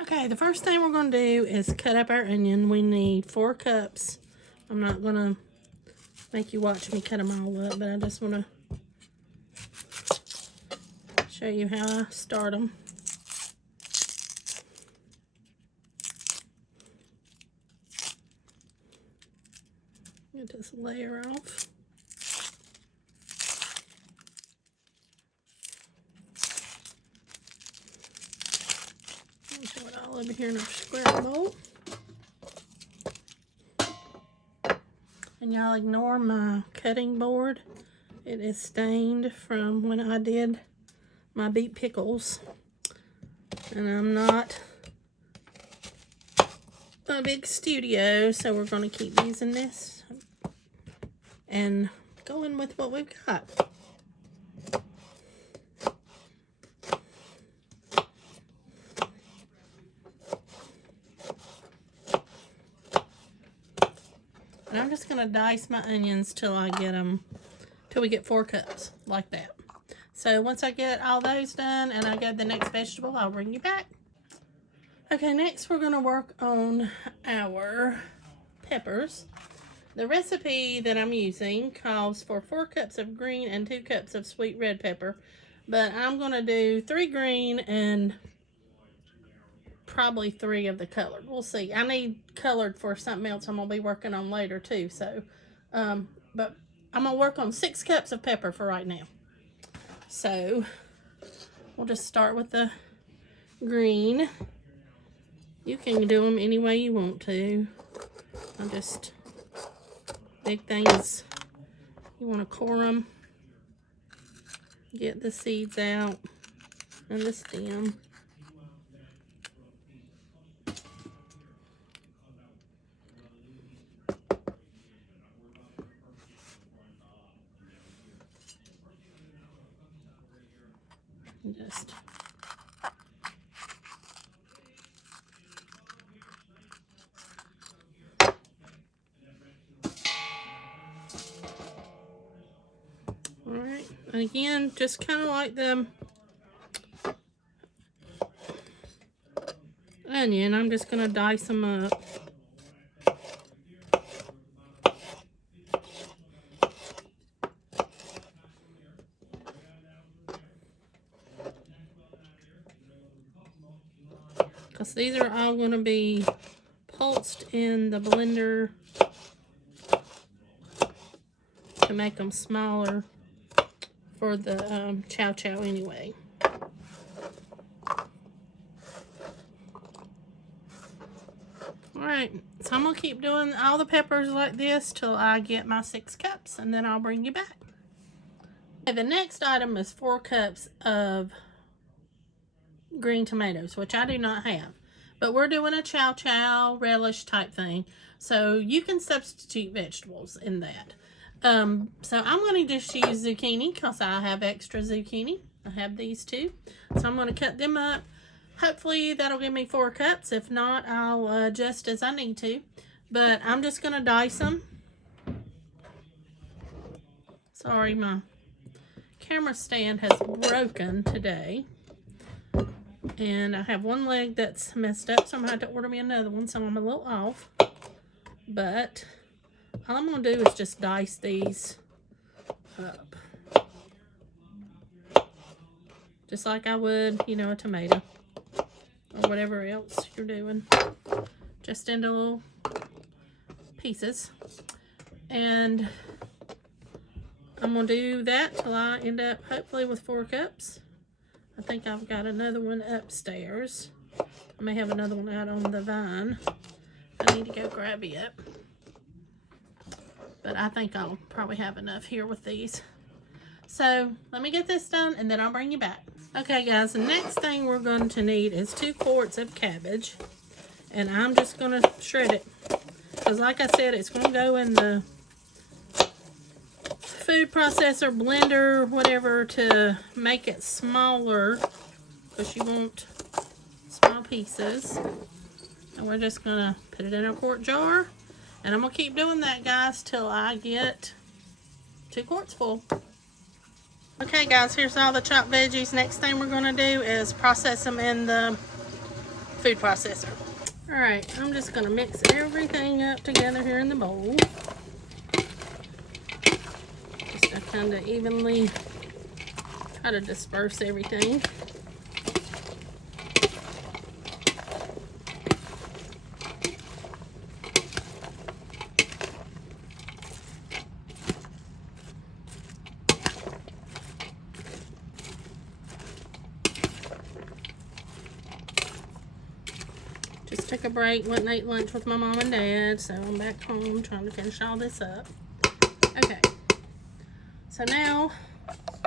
Okay, the first thing we're going to do is cut up our onion. We need 4 cups. I'm not going to make you watch me cut them all up, but I just want to show you how I start them. Get this layer off. Throw it all over here in our scrap bowl. And y'all ignore my cutting board. It is stained from when I did my beet pickles. And I'm not a big studio, so we're going to keep using this and going with what we've got. And I'm just going to dice my onions till I get them, till we get 4 cups, like that. So once I get all those done and I get the next vegetable, I'll bring you back. Okay, next we're going to work on our peppers. The recipe that I'm using calls for 4 cups of green and 2 cups of sweet red pepper. But I'm going to do 3 green and probably 3 of the colored. We'll see. I need colored for something else I'm going to be working on later too. So, but I'm going to work on 6 cups of pepper for right now. So, we'll just start with the green. You can do them any way you want to. Big thing is you want to core them, get the seeds out and the stem. Just alright, and again, just kind of like the onion, I'm just going to dice them up. Because these are all going to be pulsed in the blender to make them smaller for the Chow Chow anyway. Alright, so I'm going to keep doing all the peppers like this till I get my 6 cups, and then I'll bring you back. Okay, the next item is 4 cups of green tomatoes, which I do not have. But we're doing a Chow Chow relish type thing, so you can substitute vegetables in that. So I'm going to just use zucchini because I have extra zucchini. I have these 2. So I'm going to cut them up. Hopefully that'll give me 4 cups. If not, I'll adjust as I need to. But I'm just going to dice them. Sorry, my camera stand has broken today. And I have one leg that's messed up, so I'm going to have to order me another one, so I'm a little off. But all I'm going to do is just dice these up. Just like I would, you know, a tomato. Or whatever else you're doing. Just into little pieces. And I'm going to do that till I end up hopefully with 4 cups. I think I've got another one upstairs. I may have another one out on the vine. I need to go grab it. But I think I'll probably have enough here with these. So let me get this done and then I'll bring you back. Okay guys, the next thing we're going to need is 2 quarts of cabbage. And I'm just going to shred it. Because like I said, it's going to go in the food processor, blender, whatever, to make it smaller. Because you want small pieces. And we're just going to put it in a quart jar. And I'm going to keep doing that, guys, till I get 2 quarts full. Okay, guys, here's all the chopped veggies. Next thing we're going to do is process them in the food processor. All right, I'm just gonna mix everything up together here in the bowl. Just to kind of evenly try to disperse everything. Just took a break, went and ate lunch with my mom and dad, so I'm back home trying to finish all this up. Okay, so now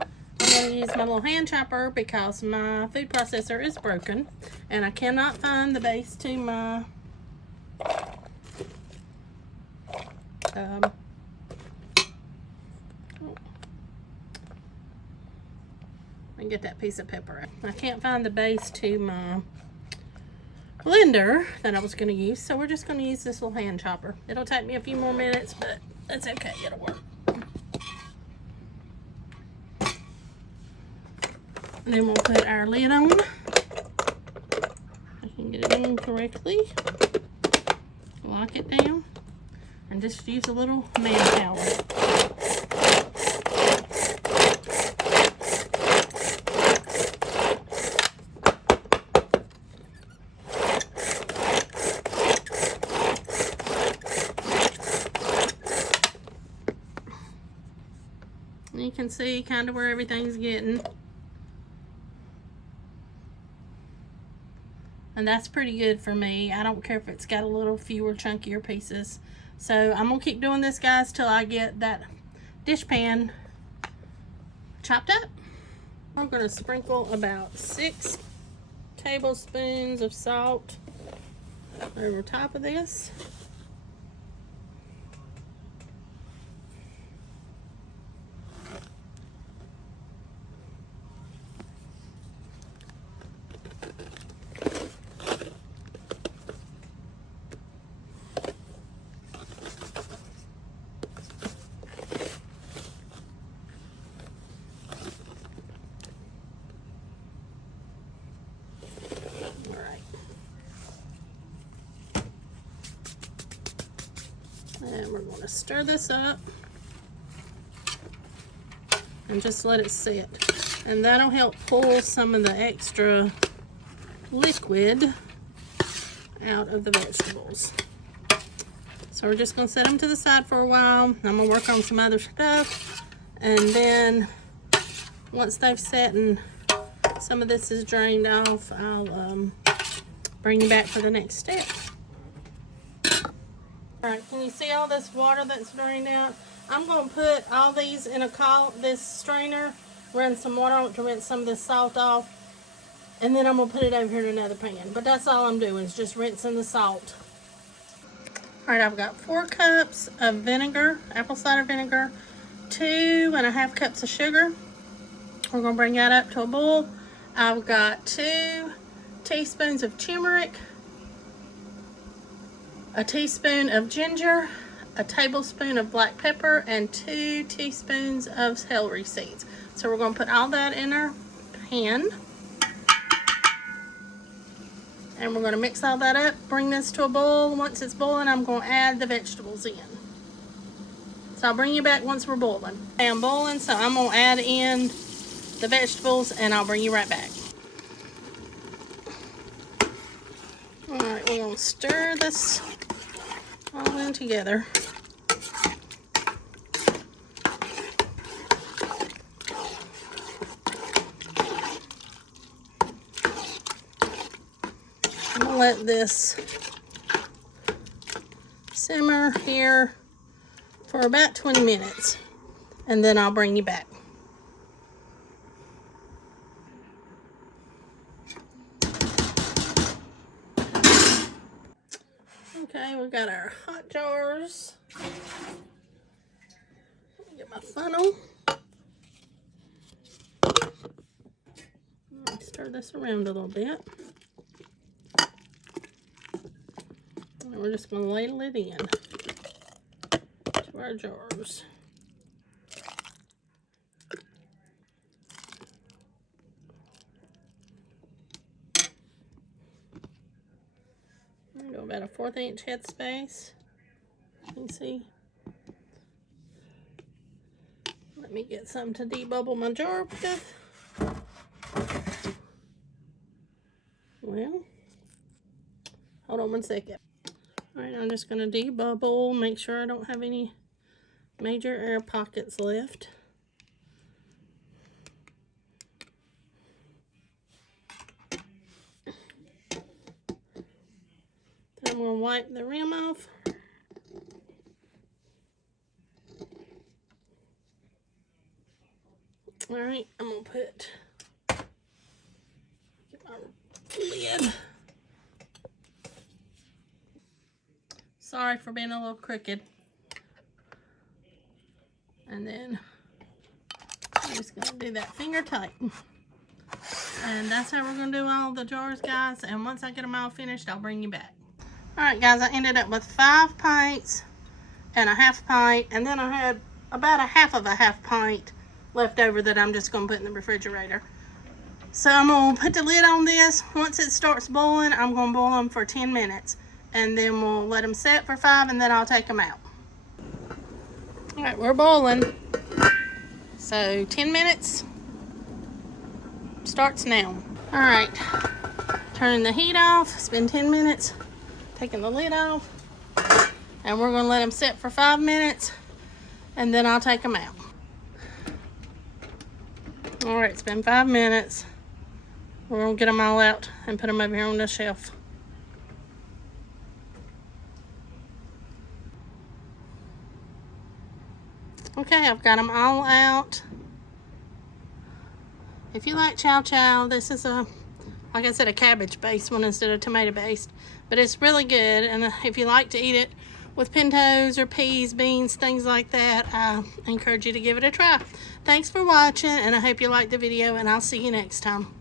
I'm going to use my little hand chopper because my food processor is broken and I cannot find the base to my and get that piece of pepper out. I can't find the base to my blender that I was going to use, so we're just going to use this little hand chopper. It'll take me a few more minutes, but that's okay, it'll work. And then we'll put our lid on. I can get it in correctly. Lock it down. And just use a little manpower. You can see kind of where everything's getting. And that's pretty good for me. I don't care if it's got a little fewer chunkier pieces. So I'm gonna keep doing this, guys, till I get that dish pan chopped up. I'm gonna sprinkle about 6 tablespoons of salt over top of this. And we're going to stir this up and just let it sit. And that'll help pull some of the extra liquid out of the vegetables. So we're just going to set them to the side for a while. I'm going to work on some other stuff. And then once they've set and some of this is drained off, I'll bring you back for the next step. Alright, can you see all this water that's drained out? I'm going to put all these in this strainer, run some water on it to rinse some of this salt off, and then I'm going to put it over here in another pan. But that's all I'm doing, is just rinsing the salt. Alright, I've got 4 cups of vinegar, apple cider vinegar, 2.5 cups of sugar. We're going to bring that up to a boil. I've got 2 teaspoons of turmeric, a teaspoon of ginger, a tablespoon of black pepper, and 2 teaspoons of celery seeds. So we're going to put all that in our pan. And we're going to mix all that up, bring this to a boil. Once it's boiling, I'm going to add the vegetables in. So I'll bring you back once we're boiling. Okay, I'm boiling, so I'm going to add in the vegetables and I'll bring you right back. Alright, we're going to stir this all in together. I'm going to let this simmer here for about 20 minutes and then I'll bring you back. Okay, we've got our hot jars. Let me get my funnel. Stir this around a little bit. And we're just going to ladle it in to our jars. about a 1/4 inch headspace. You can see. Let me get some to debubble my jar with. Well, hold on 1 second. All right, I'm just going to debubble, make sure I don't have any major air pockets left. Then I'm going to wipe the rim off. All right, I'm going to get my lid. Sorry for being a little crooked. And then I'm just going to do that finger tight. And that's how we're going to do all the jars, guys. And once I get them all finished, I'll bring you back. Alright, guys, I ended up with 5 pints and a 1/2 pint. And then I had about a 1/2 pint left over that I'm just going to put in the refrigerator. So I'm going to put the lid on this. Once it starts boiling, I'm going to boil them for 10 minutes. And then we'll let them set for 5, and then I'll take them out. Alright, we're boiling. So 10 minutes starts now. Alright, turning the heat off. It's been 10 minutes. Taking the lid off. And we're going to let them set for 5 minutes. And then I'll take them out. Alright, it's been 5 minutes. We're going to get them all out and put them over here on the shelf. Okay, I've got them all out. If you like Chow Chow, this is like I said, a cabbage based one instead of tomato based. But it's really good, and if you like to eat it with pintos or peas, beans, things like that, I encourage you to give it a try. Thanks for watching, and I hope you liked the video, and I'll see you next time.